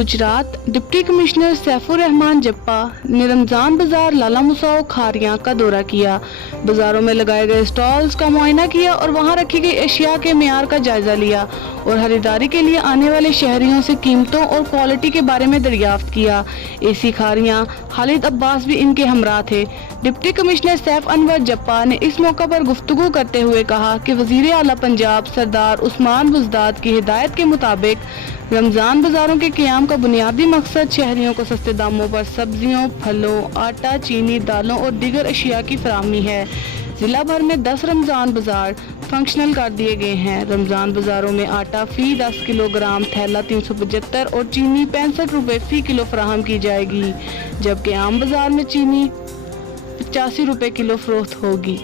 Gujarat deputy commissioner Saifur Rahman जप्पा ने रमजान बाजार लाला मुसाओ खारियां का दौरा किया। बाजारों में लगाए गए स्टॉल्स का मुआयना किया और वहां रखी गई अशिया के मेयार का जायजा लिया और खरीदारी के लिए आने वाले शहरियों से कीमतों और क्वालिटी के बारे में दरियाफ्त किया। एसी खारियां खालिद अब्बास भी इनके हमरा थे। डिप्टी कमिश्नर सैफ अनवर जप्पा ने इस मौका पर गुफ्तगू करते हुए कहा कि वजीर आला पंजाब सरदार उस्मान बुज़दाद की हिदायत के मुताबिक रमजान बाजारों के क़याम का बुनियादी मकसद शहरियों को सस्ते दामों पर सब्जियों, फलों, आटा, चीनी, दालों और दीगर अशिया की फराहमी है। जिला भर में 10 रमजान बाजार फंक्शनल कर दिए गए हैं। रमजान बाजारों में आटा फी 10 किलोग्राम थैला 375 और चीनी 65 रुपए फी किलो फराहम की जाएगी, जबकि आम बाजार में चीनी 85 रुपए किलो फरोख्त होगी।